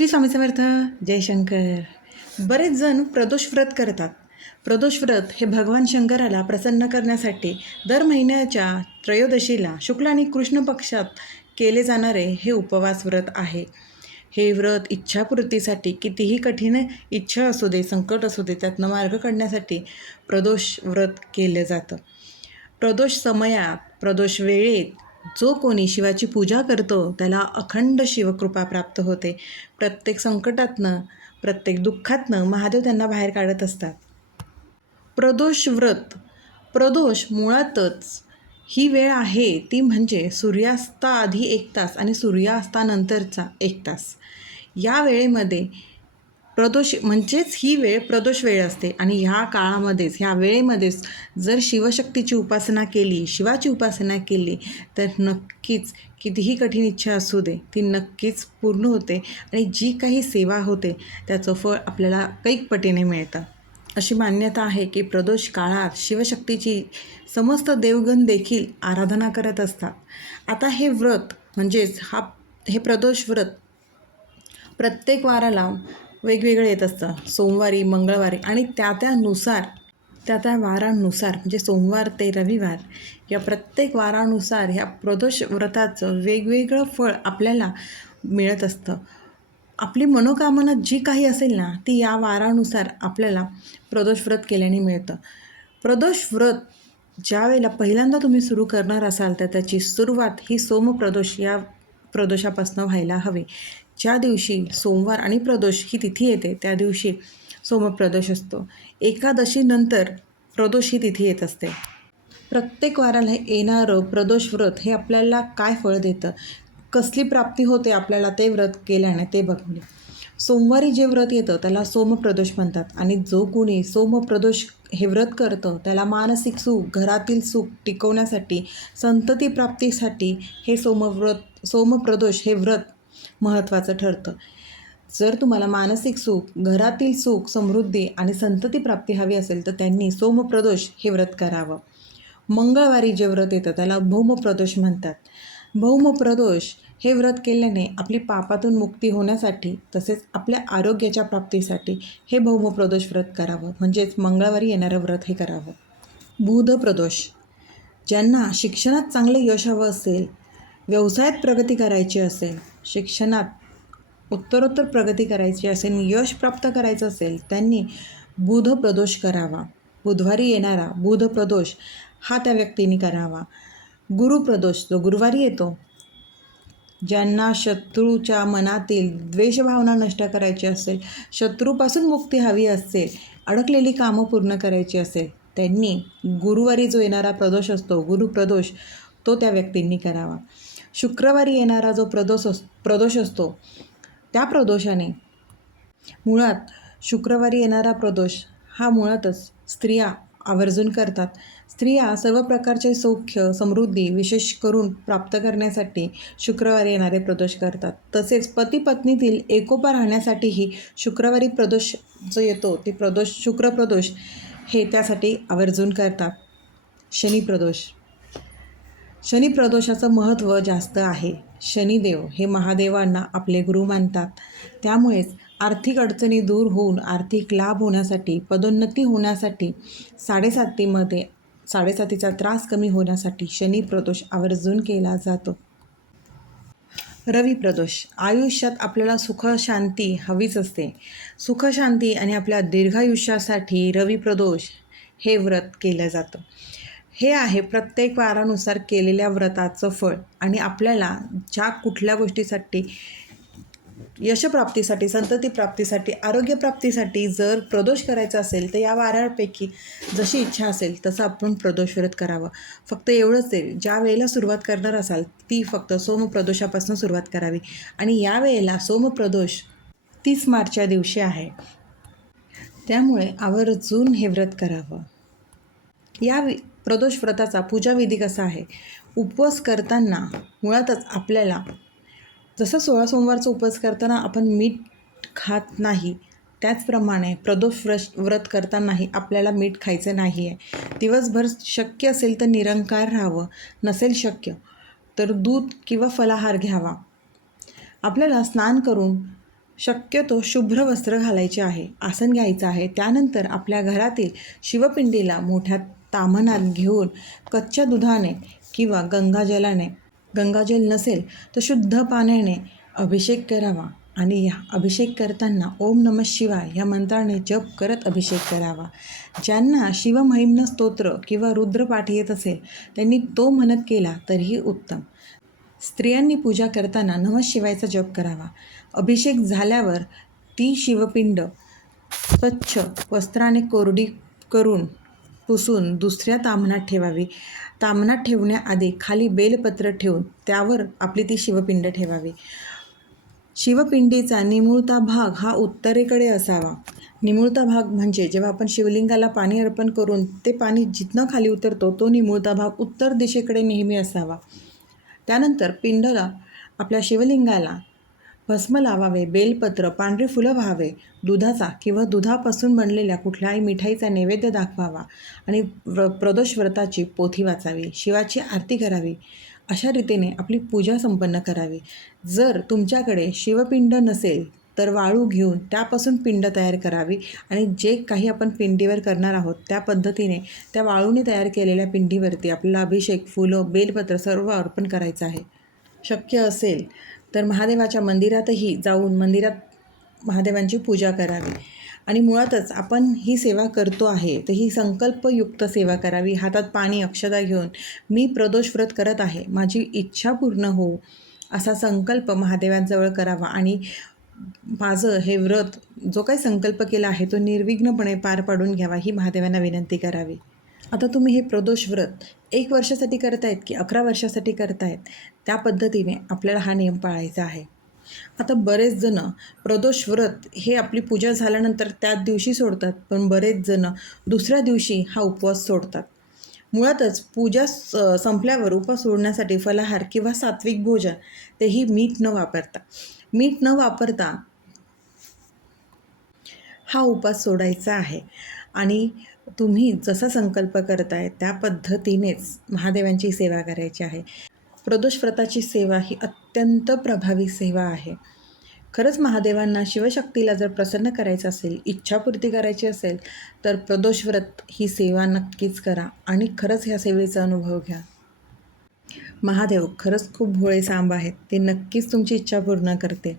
श्री स्वामी समर्थ. जयशंकर. बरेच जण प्रदोष व्रत करतात. प्रदोष व्रत हे भगवान शंकराला प्रसन्न करण्यासाठी दर महिन्याच्या त्रयोदशीला शुक्ल आणि कृष्ण पक्षात केले जाणारे हे उपवास व्रत आहे. हे व्रत इच्छापूर्तीसाठी कितीही कठीण इच्छा असू दे, संकट असू दे, त्यातनं मार्ग काढण्यासाठी प्रदोष व्रत केलं जातं. प्रदोष समयात, प्रदोष वेळेत जो कोणी शिवाची पूजा करतो त्याला अखंड शिवकृपा प्राप्त होते. प्रत्येक संकटातनं, प्रत्येक दुःखातनं महादेव त्यांना बाहेर काढत असतात. प्रदोष व्रत. प्रदोष मुळातच ही वेळ आहे ती म्हणजे सूर्यास्ताआधी 1 तास आणि सूर्यास्तानंतरचा 1 तास. या वेळेमध्ये प्रदोष म्हणजेच ही वेळ प्रदोष वेळ असते आणि ह्या काळामध्येच, ह्या वेळेमध्येच जर शिवशक्तीची उपासना केली, शिवाची उपासना केली तर नक्कीच कितीही कठीण इच्छा असू दे ती नक्कीच पूर्ण होते आणि जी काही सेवा होते त्याचं फळ आपल्याला कैक पटीने मिळतं. अशी मान्यता आहे की प्रदोष काळात शिवशक्तीची समस्त देवगण देखील आराधना करत असतात. आता हे व्रत म्हणजेच हे प्रदोष व्रत प्रत्येक वाराला वेगवेगळं येत असतं. सोमवारी, मंगळवारी आणि त्या वारानुसार म्हणजे सोमवार ते रविवार या प्रत्येक वारानुसार ह्या प्रदोष व्रताचं वेगवेगळं फळ आपल्याला मिळत असतं. आपली मनोकामना जी काही असेल ना ती या वारानुसार आपल्याला प्रदोष व्रत केल्याने मिळतं. प्रदोष व्रत ज्या वेळेला पहिल्यांदा तुम्ही सुरू करणार असाल तर त्याची सुरुवात ही सोमप्रदोष या प्रदोषापासून व्हायला हवी. ज्या दिवशी सोमवार आणि प्रदोष ही तिथी येते त्या दिवशी सोमप्रदोष असतो. एकादशीनंतर प्रदोष ही तिथी येत असते. प्रत्येक वाराला येणारं प्रदोष व्रत हे आपल्याला काय फळ देतं, कसली प्राप्ती होते आपल्याला ते व्रत केल्याने ते बघूया. सोमवारी जे व्रत येतं त्याला सोमप्रदोष म्हणतात आणि जो कोणी सोमप्रदोष हे व्रत करतं त्याला मानसिक सुख, घरातील सुख टिकवण्यासाठी, संतती प्राप्तीसाठी हे सोमप्रदोष हे व्रत महत्त्वाचं ठरतं. जर तुम्हाला मानसिक सुख, घरातील सुख, समृद्धी आणि संतती प्राप्ती हवी असेल तर त्यांनी सोमप्रदोष हे व्रत करावं. मंगळवारी जे व्रत येतं त्याला भौमप्रदोष म्हणतात. भौमप्रदोष हे व्रत केल्याने आपली पापातून मुक्ती होण्यासाठी तसेच आपल्या आरोग्याच्या प्राप्तीसाठी हे भौमप्रदोष व्रत करावं, म्हणजेच मंगळवारी येणारं व्रत हे करावं. बुधप्रदोष. ज्यांना शिक्षणात चांगलं यश हवं असेल, व्यवसायात प्रगती करायची असेल, शिक्षणात उत्तरोत्तर प्रगती करायची असेल, यश प्राप्त करायचं असेल त्यांनी बुधप्रदोष करावा. बुधवारी येणारा बुधप्रदोष हा त्या व्यक्तीने करावा. गुरुप्रदोष जो गुरुवारी येतो. ज्यांना शत्रूच्या मनातील द्वेषभावना नष्ट करायची असेल, शत्रूपासून मुक्ती हवी असेल, अडकलेली कामं पूर्ण करायची असेल त्यांनी गुरुवारी जो येणारा प्रदोष असतो गुरुप्रदोष तो त्या व्यक्तींनी करावा. शुक्रवारी येणारा जो प्रदोष असतो त्या प्रदोषाने मुळात शुक्रवारी येणारा प्रदोष हा मुळातच स्त्रिया आवर्जून करतात. स्त्रिया सर्व प्रकारचे सौख्य, समृद्धी विशेष करून प्राप्त करण्यासाठी शुक्रवारी येणारे प्रदोष करतात. तसेच पती पत्नीतील एकोपा राहण्यासाठीही शुक्रवारी प्रदोष जो येतो ते शुक्रप्रदोष हे त्यासाठी आवर्जून करतात. शनिप्रदोषाचं महत्त्व जास्त आहे. शनिदेव हे महादेवांना आपले गुरु मानतात. त्यामुळेच आर्थिक अडचणी दूर होऊन आर्थिक लाभ होण्यासाठी, पदोन्नती होण्यासाठी, साडेसातीचा त्रास कमी होण्यासाठी शनिप्रदोष आवर्जून केला जातो. रविप्रदोष. आयुष्यात आपल्याला सुखशांती हवीच असते. सुखशांती आणि आपल्या दीर्घायुष्यासाठी रविप्रदोष हे व्रत केलं जातं. हे आहे प्रत्येक वारानुसार केलेल्या व्रताचं फळ आणि आपल्याला ज्या कुठल्या गोष्टीसाठी, यशप्राप्तीसाठी, संतती प्राप्तीसाठी, आरोग्यप्राप्तीसाठी जर प्रदोष करायचा असेल तर या वारापैकी जशी इच्छा असेल तसं आपण प्रदोष व्रत करावं. फक्त एवढंच आहे, ज्या वेळेला सुरुवात करणार असाल ती फक्त सोमप्रदोषापासून सुरुवात करावी आणि या वेळेला सोमप्रदोष 30 मार्चच्या दिवशी आहे. त्यामुळे आवर्जून हे व्रत करावं. या प्रदोष व्रताचा पूजाविधी कसा आहे? उपवास करताना मुळातच आपल्याला जसं 16 सोमवारचा उपवास करताना आपण मीठ खात नाही त्याचप्रमाणे प्रदोष व्रत करतानाही आपल्याला मीठ खायचं नाही आहे. दिवसभर शक्य असेल तर निरंकार राहावं, नसेल शक्य तर दूध किंवा फलाहार घ्यावा. आपल्याला स्नान करून शक्यतो शुभ्र वस्त्र घालायचे आहे, आसन घ्यायचं आहे. त्यानंतर आपल्या घरातील शिवपिंडीला मोठ्या ताम्हणात घेऊन कच्च्या दुधाने किंवा गंगाजल नसेल तर शुद्ध पाण्याने अभिषेक करावा आणि या अभिषेक करताना ओम नमः शिवाय या मंत्राने जप करत अभिषेक करावा. ज्यांना शिवमहिम्न स्तोत्र किंवा रुद्रपाठ येत असेल त्यांनी तो म्हणत केला तरीही उत्तम. स्त्रियांनी पूजा करताना नमः शिवायचा जप करावा. अभिषेक झाल्यावर ती शिवपिंड स्वच्छ वस्त्राने कोरडी करून पुसून दुसऱ्या ताम्हणात ठेवावी. ताम्हणात ठेवण्याआधी खाली बेलपत्र ठेवून त्यावर आपली ती शिवपिंड ठेवावी. शिवपिंडीचा निमुळता भाग हा उत्तरेकडे असावा. निमुळता भाग म्हणजे जेव्हा आपण शिवलिंगाला पाणी अर्पण करून ते पाणी जिथनं खाली उतरतो तो निमुळता भाग उत्तर दिशेकडे नेहमी असावा. त्यानंतर पिंडला आपल्या शिवलिंगाला भस्म लावावे, बेलपत्र, पांढरी फुलं व्हावे, दुधाचा किंवा दुधापासून बनलेल्या कुठल्याही मिठाईचा नैवेद्य दाखवावा आणि प्रदोष व्रताची पोथी वाचावी, शिवाची आरती करावी. अशा रीतीने आपली पूजा संपन्न करावी. जर तुमच्याकडे शिवपिंड नसेल तर वाळू घेऊन त्यापासून पिंड तयार करावी आणि जे काही आपण पिंडीवर करणार आहोत त्या पद्धतीने त्या वाळूने तयार केलेल्या पिंडीवरती आपल्याला अभिषेक, फुलं, बेलपत्र सर्व अर्पण करायचं आहे. शक्य असेल तर महादेवाच्या मंदिरातही जाऊन मंदिरात महादेवांची पूजा करावी. आणि मुळातच आपण ही सेवा करतो आहे तर ही संकल्पयुक्त सेवा करावी. हातात पाणी, अक्षता घेऊन मी प्रदोष व्रत करत आहे, माझी इच्छा पूर्ण हो असा संकल्प महादेवांजवळ करावा आणि माझं हे व्रत जो काही संकल्प केला आहे तो निर्विघ्नपणे पार पाडून घ्यावा ही महादेवांना विनंती करावी. आता तुम्ही हे प्रदोष व्रत 1 वर्षासाठी करतायत की 11 वर्षासाठी करतायत त्या पद्धतीने आपल्याला हा नियम पाळायचा आहे. आता बरेच जण प्रदोष व्रत हे आपली पूजा झाल्यानंतर त्याच दिवशी सोडतात, पण बरेच जण दुसऱ्या दिवशी हा उपवास सोडतात. मुळातच पूजा संपल्यावर उपवास सोडण्यासाठी फलाहार किंवा सात्विक भोजन तेही मीठ न वापरता हा उपवास सोडायचा आहे. आणि तुम्ही जसा संकल्प करताय त्या पद्धतीनेच महादेवांची सेवा करायची आहे. प्रदोष व्रताची सेवा ही अत्यंत प्रभावी सेवा आहे. खरंच महादेवांना शिवशक्तीला जर प्रसन्न करायचं असेल, इच्छापूर्ती करायची असेल तर प्रदोष व्रत ही सेवा नक्कीच करा आणि खरंच ह्या सेवेचा अनुभव घ्या. महादेव खरंच खूप भोळे सांब आहेत, ते नक्कीच तुमची इच्छा पूर्ण करते.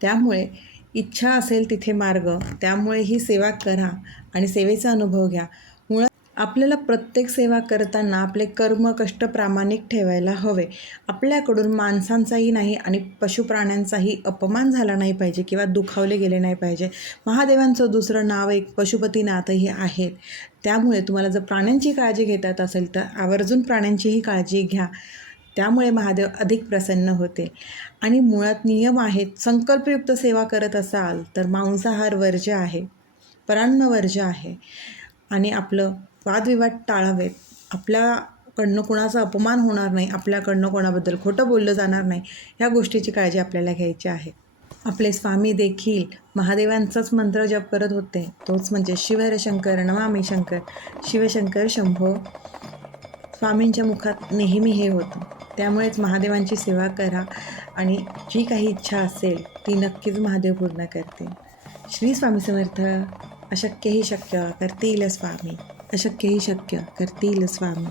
त्यामुळे इच्छा असेल तिथे मार्ग, त्यामुळे ही सेवा करा आणि सेवेचा अनुभव घ्या. मुळात आपल्याला प्रत्येक सेवा करताना आपले कर्म, कष्ट प्रामाणिक ठेवायला हवे. आपल्याकडून माणसांचाही नाही आणि पशुप्राण्यांचाही अपमान झाला नाही पाहिजे किंवा दुखावले गेले नाही पाहिजे. महादेवांचं दुसरं नाव एक पशुपतीनाथही आहे. त्यामुळे तुम्हाला जर प्राण्यांची काळजी घेता येत असेल तर आवर्जून प्राण्यांचीही काळजी घ्या. त्यामुळे महादेव अधिक प्रसन्न होते. आणि मुळात नियम आहेत. संकल्पयुक्त सेवा करत असाल तर मांसाहार वर्ज्य आहे, परान्न वर्ज्य आहे आणि आपलं वादविवाद टाळावेत. आपल्याकडनं कोणाचा अपमान होणार नाही, आपल्याकडनं कोणाबद्दल खोटं बोललं जाणार नाही, ह्या गोष्टीची काळजी आपल्याला घ्यायची आहे. आपले स्वामी देखील महादेवांचाच मंत्र जप करत होते, तोच म्हणजे शिवहर शंकर नमामि शंकर, शिवशंकर शंभो. स्वामींच्या मुखात नेहमी हे होतं. त्यामुळेच महादेवांची सेवा करा आणि जी काही इच्छा असेल ती नक्कीच महादेव पूर्ण करते. श्री स्वामी समर्थ. अशक्यही शक्य करतील स्वामी, अशक्यही शक्य करतील स्वामी.